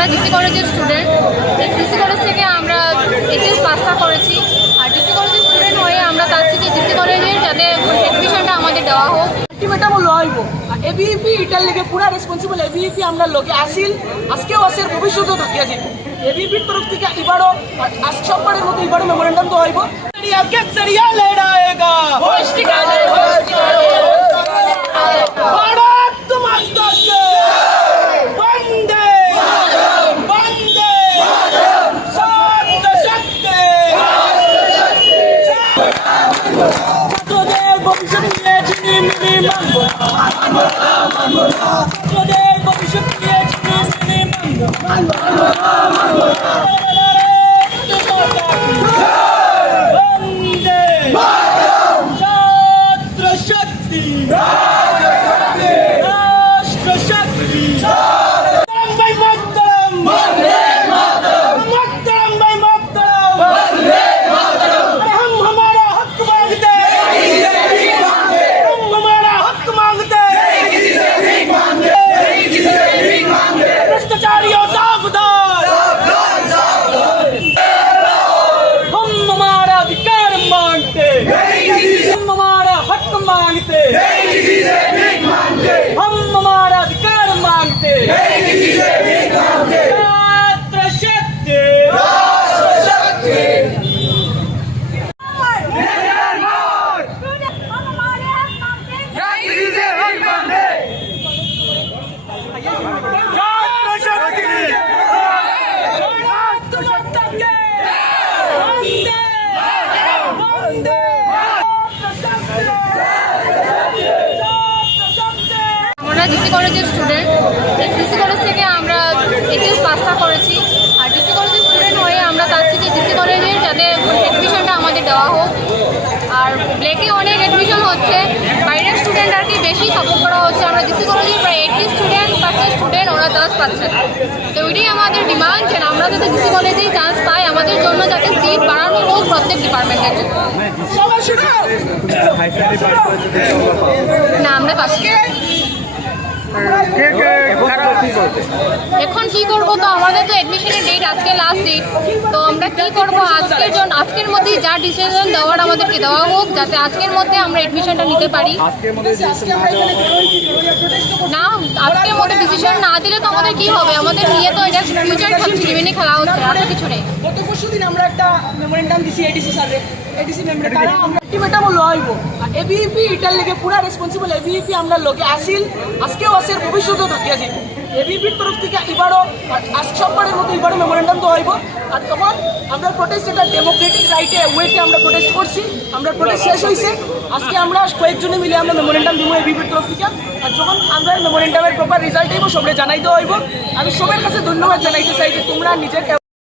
আমরা ডিসি কলেজের student DC college থেকে আমরা এইচএস পাসটা করেছি। আর ডিসি কলেজের স্টুডেন্ট হয়ে আমরা চাচ্ছি যে ডিসি কলেজের যাতে এডমিশনটা আমাদের দেওয়া হোক। আলটিমেটাম লইব এবিইপি এটার লেগে পুরা রেসপন্সিবল এবিইপি আমরা লোকে আসিল। আজকেও আসের ভবিষ্যতেও থাকিয়া যাইব এবিইপির তরফ থেকে এবারও আজ সববারের মতো এবারও মেমোরেন্ডাম তো হইব। আগে সরিয়া লড়াएगा 慢点慢 আমরা ডিসি কলেজের স্টুডেন্ট ডিসি কলেজ থেকে আমরা এইচএস পাসটা করেছি। আর ডিসি কলেজের স্টুডেন্ট হয়ে আমরা চাচ্ছি যে ডিসি কলেজের যাতে অ্যাডমিশনটা আমাদের দেওয়া হোক। আর ব্লেকে অনেক এডমিশন হচ্ছে। বাইরের স্টুডেন্ট আর কি বেশি সাপোর্ট করা হচ্ছে। আমরা ডিসি কলেজের প্রায় এইটটি স্টুডেন্ট পার্সেন্ট স্টুডেন্ট ওরা চান্স পাচ্ছে। না। তো ওইটাই আমাদের ডিমান্ড যে আমরা যাতে ডিসি কলেজেই চান্স পাই আমাদের জন্য যাতে সিট বাড়ানো হোক প্রত্যেক ডিপার্টমেন্টের জন্য। না আমরা পাচ্ছি। এখন কি করব তো? আমাদের তো অ্যাডমিশনের ডেট আজকে লাস্ট ডেট তো আমরা কি করব? আজকের জন্য আজকের মধ্যেই যা ডিসিশন দেওয়ার আমাদেরকে দেওয়া হোক যাতে আজকের মধ্যে আমরা অ্যাডমিশনটা নিতে পারি। না আজকের মধ্যে ডিসিশন না দিলে তো আমাদের কি হবে? আমাদের নিয়ে তো এটা ফিউচার থাকছে জীবনে খেলা হচ্ছে আর কিছু নেই। গত পরশু দিন আমরা একটা মেমোরেন্ডাম দিছি এডিসি স্যারে এডিসি মেমোরেন্ডাম তারা আমরা আলটিমেটাম হইব এবিইপি ইটার লেগে পুরা রেসপন্সিবল এবিইপি আমরা লোকে আসিল। আজকেও আসের ভবিষ্যতেও থাকিয়া যাইব এবিইপির তরফ থেকে এবারও আজ সোমবারের মতো এবারও মেমোরেন্ডাম তো হইব। আর তখন আমরা প্রোটেস্ট এটা ডেমোক্রেটিক রাইটে ওয়েতে আমরা প্রোটেস্ট করছি। আমরা প্রোটেস্ট শেষ হয়েছে আজকে আমরা কয়েকজনে মিলে আমরা মেমোরেন্ডাম দিব এবিপির তরফ থেকে। আর যখন আমরা মেমোরেন্ডামের প্রপার রেজাল্ট দিব সবাই জানাই দেওয়া হইব। আমি সবার কাছে ধন্যবাদ জানাইতে চাই যে তোমরা নিজের